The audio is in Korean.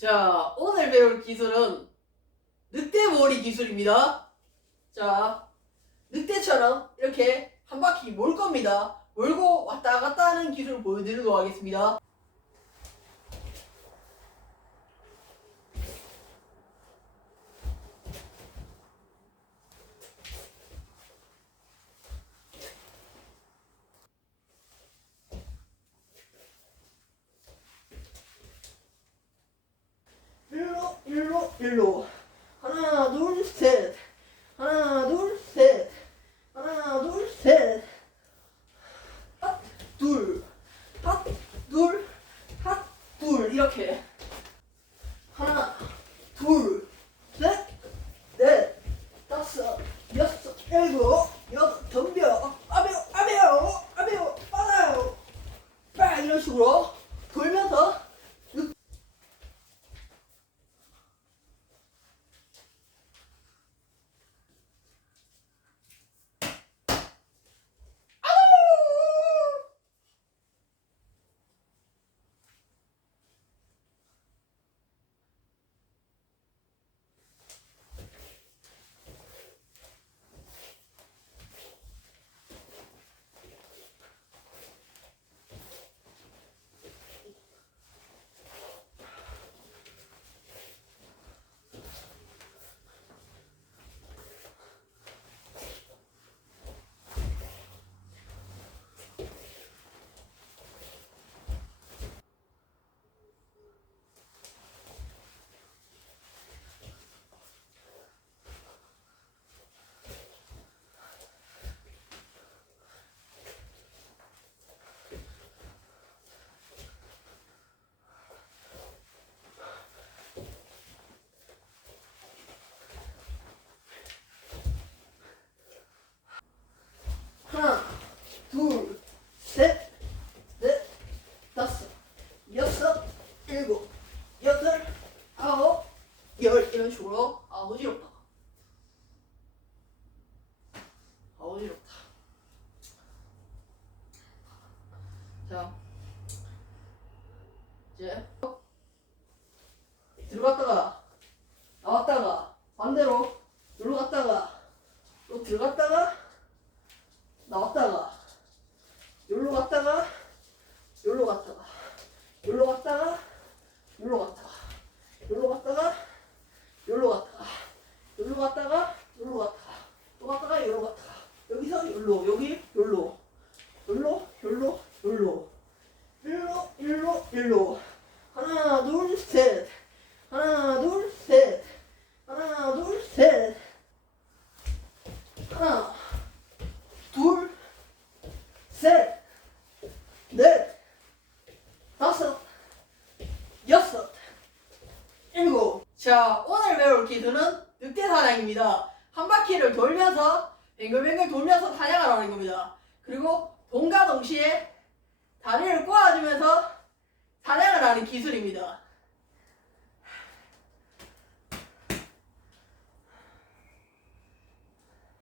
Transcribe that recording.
자, 오늘 배울 기술은 늑대몰이 기술입니다. 자, 늑대처럼 이렇게 한 바퀴 몰 겁니다. 몰고 왔다 갔다 하는 기술을 보여드리도록 하겠습니다. 일로, 일로. 하나, 둘, 셋. 하나, 둘, 셋. 하나, 둘, 셋. 핫, 둘. 핫, 둘. 핫, 둘. 이렇게. 하나, 둘, 셋, 넷, 다섯, 여섯, 일곱, 여덟, 덤벼. 아베요, 아베요, 아베요, 빠다요. 빠 이런 식으로 돌면서 하나, 둘, 셋, 넷, 다섯, 여섯, 일곱, 여덟, 아홉, 열 이런 식으로 아 어지럽다. 아 어지럽다. 자, 이제 들어갔다가 나왔다가 반대로 놀러 갔다가 또 들어갔다가 나왔다가 여기로 갔다가 여기로 갔다가 여기로 갔다가 여기로 갔다가 여기로 갔다가 여기로 갔다가 여기로 갔다가 여기로 갔다가 또 갔다가 여기로 갔다가. 여기서 여기로 여기 여기로. 여기로 여기로 여기로. 일로 일로 일로. 하나 둘셋 하나 둘셋 하나 둘셋 하나 둘, 셋, 넷, 다섯, 여섯, 일곱. 자, 오늘 배울 기술은 늑대 사냥입니다. 한 바퀴를 돌면서 뱅글뱅글 돌면서 사냥을 하는 겁니다. 그리고 동과 동시에 다리를 꼬아주면서 사냥을 하는 기술입니다.